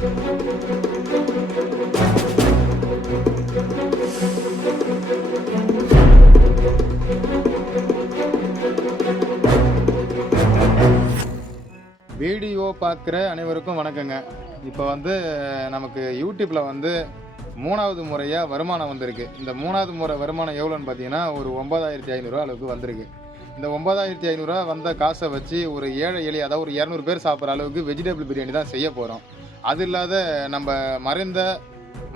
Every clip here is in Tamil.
வீடியோ பார்க்குற அனைவருக்கும் வணக்கங்க. இப்போ வந்து நமக்கு யூடியூப்பில் வந்து மூணாவது முறையாக வருமானம் வந்திருக்கு. இந்த மூணாவது முறை வருமானம் எவ்வளோன்னு பார்த்தீங்கன்னா ஒரு ஒன்பதாயிரத்தி ஐநூறுரூவா அளவுக்கு வந்திருக்கு. இந்த ஒன்பதாயிரத்தி ஐநூறுரூவா வந்த காசை வச்சு ஒரு ஏழை எளிய அதாவது ஒரு இரநூறு பேர் சாப்பிட்ற அளவுக்கு வெஜிடபிள் பிரியாணி தான் செய்ய போகிறோம் அது இல்லாத நம்ம மறைந்த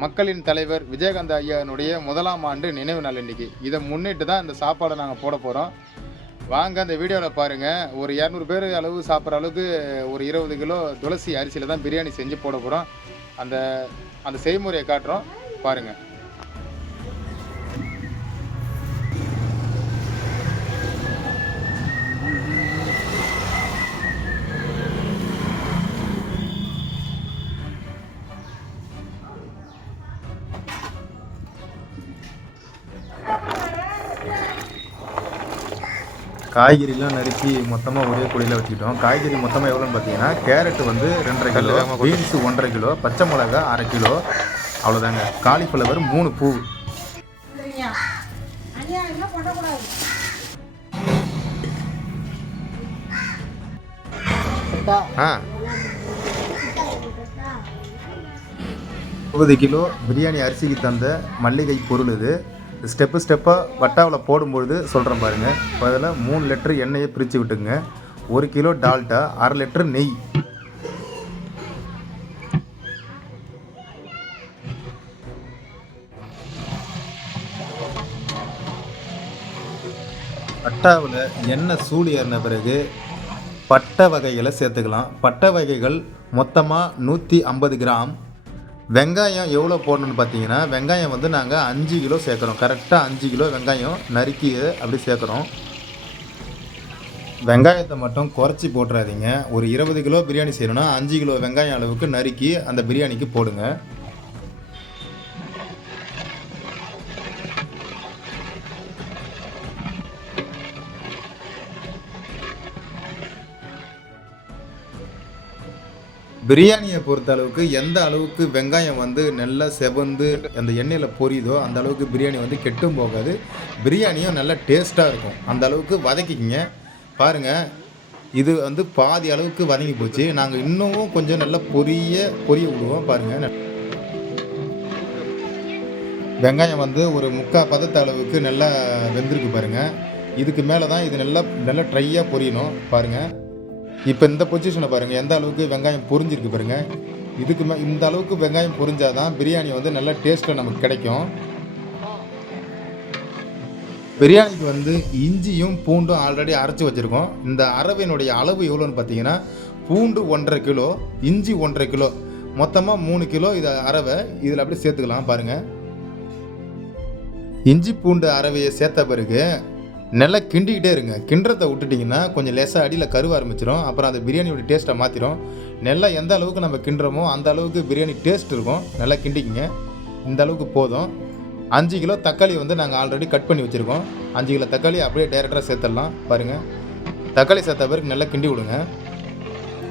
மக்களின் தலைவர் விஜயகாந்த் ஐயானுடைய முதலாம் ஆண்டு நினைவு நாள் இன்னைக்கு. இதை முன்னிட்டு தான் இந்த சாப்பாடை நாங்கள் போட போகிறோம் வாங்க அந்த வீடியோவில் பாருங்கள் ஒரு இரநூறு பேர் அளவு சாப்பிட்ற அளவுக்கு ஒரு இருபது கிலோ துளசி அரிசியில் தான் பிரியாணி செஞ்சு போட போகிறோம் அந்த அந்த செய்முறையை காட்டுறோம். பாருங்கள் காய்கறிலாம் நறுக்கி மொத்தமாக ஒரே குழியில் வச்சுக்கிட்டோம். காய்கறி மொத்தமாக எவ்வளோன்னு பார்த்தீங்கன்னா கேரட் வந்து ரெண்டரை கிலோ பீன்ஸ் ஒன்றரை கிலோ பச்சை மிளகா அரை கிலோ அவ்வளோதாங்க. காலிஃப்ளவர் மூணு பூ. ஆ. இருபது கிலோ பிரியாணி அரிசிக்கு தந்த மல்லிகை பொருள் இது. ஸ்டெப்பு ஸ்டெப்பாக வட்டாவில் போடும்பொழுது சொல்கிறேன் பாருங்கள் இப்போ அதில் மூணு லிட்டரு எண்ணெயை பிரித்து விட்டுங்க. ஒரு கிலோ டால்டா அரை லிட்டரு நெய். பட்டாவில் எண்ணெய் சூடு ஏறின பிறகு பட்டை வகைகளை சேர்த்துக்கலாம். பட்டை வகைகள் மொத்தமாக நூற்றி ஐம்பது கிராம் வெங்காயம் எவ்வளோ போடணும்னு பார்த்தீங்கன்னா வெங்காயம் வந்து நாங்கள் அஞ்சு கிலோ சேர்க்குறோம். கரெக்டாக அஞ்சு கிலோ வெங்காயம் நறுக்கி அப்படி சேர்க்குறோம். வெங்காயத்தை மட்டும் குறைச்சி போட்டுறாதீங்க. ஒரு இருபது கிலோ பிரியாணி செய்யணும்னா அஞ்சு கிலோ வெங்காயம் அளவுக்கு நறுக்கி அந்த பிரியாணிக்கு போடுங்க. பிரியாணியை பொறுத்த அளவுக்கு எந்த அளவுக்கு வெங்காயம் வந்து நல்லா செவந்து அந்த எண்ணெயில் பொரியுதோ அந்த அளவுக்கு பிரியாணி வந்து கெட்டும் போகாது. பிரியாணியும் நல்லா டேஸ்ட்டாக இருக்கும். அந்த அளவுக்கு வதக்கிக்கிங்க. பாருங்கள் இது வந்து பாதி அளவுக்கு வதங்கி போச்சு. நாங்கள் இன்னமும் கொஞ்சம் நல்லா பொரிய பொரிய விடுவோம். பாருங்கள் வெங்காயம் வந்து ஒரு முக்கால் பதத்த அளவுக்கு நல்லா வெந்திருக்கு பாருங்கள் இதுக்கு மேலே தான் இது நல்லா நல்லா ட்ரையாக பொரியணும். பாருங்கள் இப்போ இந்த பொசிஷனை பாருங்கள் எந்த அளவுக்கு வெங்காயம் பொரிஞ்சிருக்கு பாருங்கள் இதுக்கு மே இந்த அளவுக்கு வெங்காயம் பொரிஞ்சாதான் பிரியாணி வந்து நல்ல டேஸ்ட்டில் நமக்கு கிடைக்கும். பிரியாணிக்கு வந்து இஞ்சியும் பூண்டும் ஆல்ரெடி அரைச்சி வச்சுருக்கோம். இந்த அரவையினுடைய அளவு எவ்வளோன்னு பார்த்தீங்கன்னா பூண்டு ஒன்றரை கிலோ இஞ்சி ஒன்றரை கிலோ மொத்தமாக மூணு கிலோ இதை அரவை இதில் அப்படியே சேர்த்துக்கலாம் பாருங்கள் இஞ்சி பூண்டு அரவையை சேர்த்த பிறகு நல்லா கிண்டிக்கிட்டே இருங்க. கிண்டுறதை விட்டுட்டிங்கன்னா கொஞ்சம் லேசாக அடியில் கருவ ஆரம்பிச்சிடும் அப்புறம் அந்த பிரியாணியோட டேஸ்ட்டை மாற்றிடும் நல்லா எந்த அளவுக்கு நம்ம கிண்டுறோமோ அந்த அளவுக்கு பிரியாணி டேஸ்ட் இருக்கும். நல்லா கிண்டிக்கிங்க. இந்த அளவுக்கு போதும். அஞ்சு கிலோ தக்காளி வந்து நாங்கள் ஆல்ரெடி கட் பண்ணி வச்சுருக்கோம். அஞ்சு கிலோ தக்காளி அப்படியே டேரெக்டாக சேர்த்துடலாம். பாருங்கள் தக்காளி சேர்த்த பிறகு நல்லா கிண்டி விடுங்க.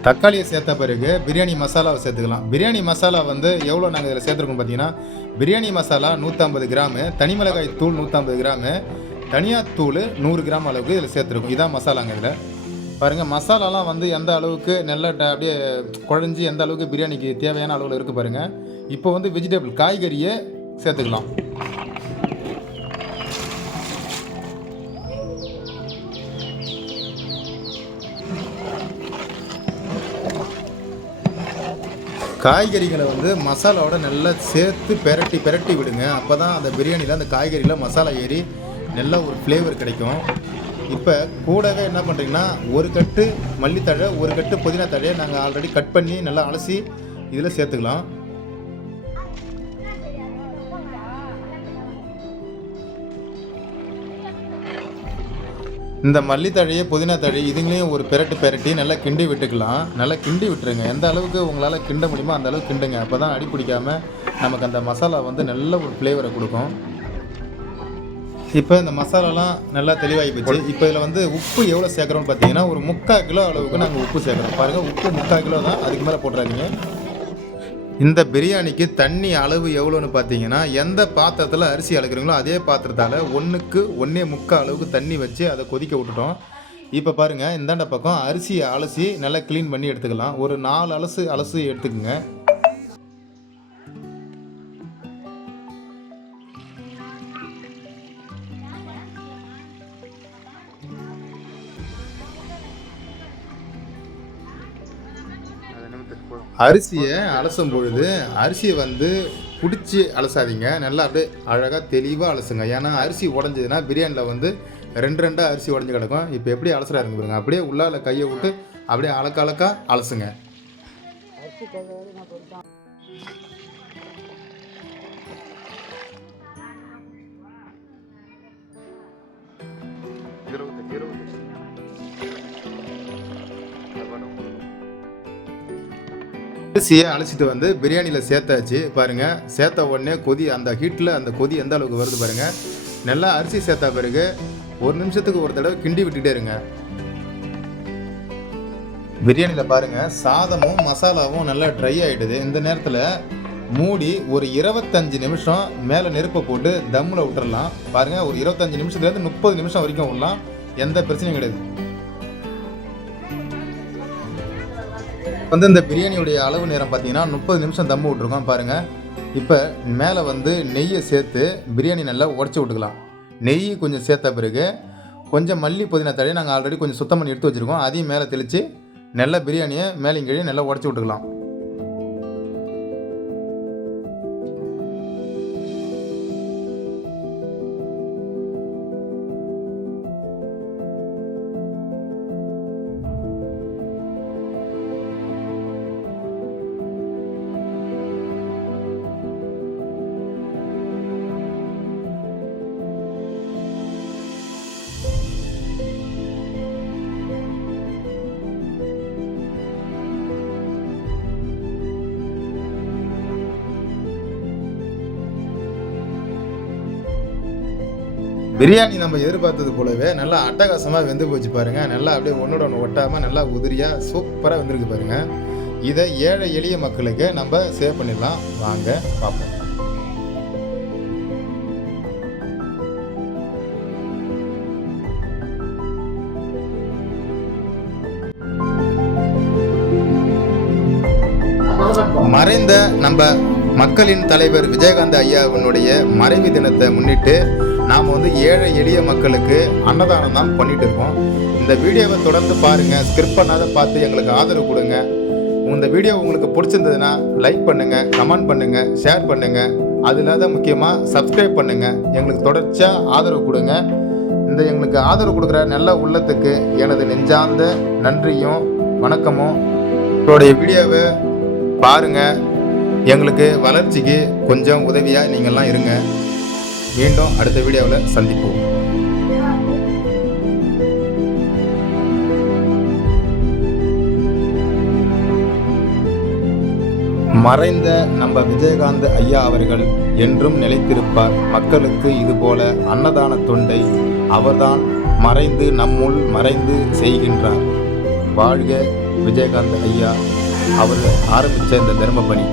தக்காளியை சேர்த்த பிறகு பிரியாணி மசாலாவை சேர்த்துக்கலாம். பிரியாணி மசாலா வந்து எவ்வளோ நாங்கள் இதில் சேர்த்துருக்கோம் பார்த்தீங்கன்னா பிரியாணி மசாலா நூற்றம்பது கிராமு தனி மிளகாய் தூள் நூற்றம்பது கிராமு தனியாத்தூள் நூறு கிராம் அளவுக்கு இதில் சேர்த்துருக்கும். இதான் மசாலாங்க இதில். பாருங்கள் மசாலாலாம் வந்து எந்த அளவுக்கு நல்லா அப்படியே குழஞ்சி எந்த அளவுக்கு பிரியாணிக்கு தேவையான அளவில் இருக்குது பாருங்கள் இப்போ வந்து வெஜிடபிள் காய்கறியை சேர்த்துக்கலாம். காய்கறிகளை வந்து மசாலாவோட நல்லா சேர்த்து பெரட்டி பெரட்டி விடுங்க. அப்போ தான் அந்த பிரியாணியில் அந்த காய்கறியில் மசாலா ஏறி நல்ல ஒரு ஃப்ளேவர் கிடைக்கும். இப்போ கூடவே என்ன பண்ணுறீங்கன்னா ஒரு கட்டு மல்லித்தழை ஒரு கட்டு புதினா தழையை நாங்கள் ஆல்ரெடி கட் பண்ணி நல்லா அலசி இதில் சேர்த்துக்கலாம். இந்த மல்லித்தழையை புதினா தழை இதுங்களையும் ஒரு பெரட்டு பெரட்டி நல்லா கிண்டி விட்டுக்கலாம். நல்லா கிண்டி விட்டுருங்க. எந்த அளவுக்கு உங்களால் கிண்ட முடியுமோ அந்த அளவுக்கு கிண்டுங்க. அப்போ தான் அடி பிடிக்காமல் நமக்கு அந்த மசாலா வந்து நல்ல ஒரு ஃப்ளேவரை கொடுக்கும். இப்போ இந்த மசாலாலாம் நல்லா தெளிவாகி போச்சு. இப்போ இதில் வந்து உப்பு எவ்வளோ சேர்க்குறோம்னு பார்த்தீங்கன்னா ஒரு முக்கால் கிலோ அளவுக்கு நாங்கள் உப்பு சேர்க்குறோம். பாருங்கள் உப்பு முக்கால் கிலோ தான் அதுக்கு மேலே போட்டுறாதீங்க. இந்த பிரியாணிக்கு தண்ணி அளவு எவ்வளோன்னு பார்த்தீங்கன்னா எந்த பாத்திரத்தில் அரிசி அளக்குறீங்களோ அதே பாத்திரத்தால் ஒன்றுக்கு ஒன்றே முக்கால் அளவுக்கு தண்ணி வச்சு அதை கொதிக்க விட்டுட்டோம். இப்போ பாருங்கள் இந்தாண்ட பக்கம் அரிசியை அலசி நல்லா க்ளீன் பண்ணி எடுத்துக்கலாம். ஒரு நாலு அலசு அலசு எடுத்துக்கோங்க. அரிசியை அலசும் பொழுது அரிசியை வந்து பிடிச்சி அலசாதீங்க. நல்லா அப்படியே அழகாக தெளிவாக அலசுங்க. ஏன்னா அரிசி உடஞ்சதுன்னா பிரியாணியில் வந்து ரெண்டு ரெண்டாக அரிசி உடஞ்சி கிடக்கும். இப்போ எப்படி அலசுறாருங்க பாருங்க. அப்படியே உள்ளால கையை விட்டு அப்படியே அலக்க அலக்கா அலசுங்க அரிசியை அலசிட்டு வந்து பிரியாணியில் சேர்த்தாச்சு. பாருங்கள் சேர்த்த உடனே கொதி அந்த ஹீட்டில் அந்த கொதி எந்த அளவுக்கு வருது பாருங்கள் நல்லா அரிசி சேர்த்த பிறகு ஒரு நிமிஷத்துக்கு ஒரு தடவை கிண்டி விட்டுட்டே இருங்க. பிரியாணியில் பாருங்கள் சாதமும் மசாலாவும் நல்லா ட்ரை ஆகிடுது இந்த நேரத்தில் மூடி ஒரு இருபத்தஞ்சு நிமிஷம் மேலே நெருப்பை போட்டு தம்மில் விட்டுறலாம். பாருங்கள் ஒரு இருபத்தஞ்சு நிமிஷத்துலேருந்து முப்பது நிமிஷம் வரைக்கும் விடலாம். எந்த பிரச்சனையும் கிடையாது. வந்து இந்த பிரியாணியுடைய அளவு நேரம் பார்த்தீங்கன்னா முப்பது நிமிஷம் தம்மு விட்ருக்கோம் பாருங்கள் இப்போ மேலே வந்து நெய்யை சேர்த்து பிரியாணி நல்லா உடச்சி விட்டுக்கலாம். நெய் கொஞ்சம் சேர்த்த பிறகு கொஞ்சம் மல்லி புதினா தழையை நாங்கள் ஆல்ரெடி கொஞ்சம் சுத்தம் பண்ணி எடுத்து வச்சுருக்கோம். அதையும் மேலே தெளித்து நல்லா பிரியாணியை மேலேயும் கீழே நல்லா உடச்சி விட்டுக்கலாம். பிரியாணி நம்ம எதிர்பார்த்தது போலவே நல்லா அட்டகாசமாக வெந்து போச்சு பாருங்கள் நல்லா அப்படியே ஒன்றோட ஒன்று ஒட்டாமல் நல்லா உதிரியாக சூப்பராக வெந்திருக்கு பாருங்கள் இதை ஏழை எளிய மக்களுக்கு நம்ம சேவ் பண்ணிடலாம். வாங்க பார்ப்போம். மறைந்த நம்ம மக்களின் தலைவர் விஜயகாந்த் ஐயாவினுடைய மறைவு தினத்தை முன்னிட்டு நாம் வந்து ஏழை எளிய மக்களுக்கு அன்னதானம் தான் பண்ணிட்டு இருக்கோம். இந்த வீடியோவை தொடர்ந்து பாருங்கள் ஸ்கிரிப்ட் பண்ணாத பார்த்து எங்களுக்கு ஆதரவு கொடுங்க. இந்த வீடியோ உங்களுக்கு பிடிச்சிருந்ததுன்னா லைக் பண்ணுங்க கமெண்ட் பண்ணுங்க ஷேர் பண்ணுங்க. அது இல்லாத முக்கியமாக சப்ஸ்கிரைப் பண்ணுங்க. எங்களுக்கு தொடர்ச்சியாக ஆதரவு கொடுங்க. இந்த எங்களுக்கு ஆதரவு கொடுக்குற நல்ல உள்ளத்துக்கு எனது நெஞ்சார்ந்த நன்றியும் வணக்கமும். உங்களுடைய வீடியோவை பாருங்கள் எங்களுக்கு வளர்ச்சிக்கு கொஞ்சம் உதவியாக நீங்கள்லாம் இருங்க. மீண்டும் அடுத்த வீடியோவில் சந்திப்போம். மறைந்த நம்ம விஜயகாந்த் ஐயா அவர்கள் என்றும் நிலைத்திருப்பார். மக்களுக்கு இதுபோல அன்னதான தொண்டை அவர்தான் மறைந்து நம்முள் மறைந்து செய்கின்றார். வாழ்க விஜயகாந்த் ஐயா. அவர் ஆரம்பித்த இந்த தர்ம பணி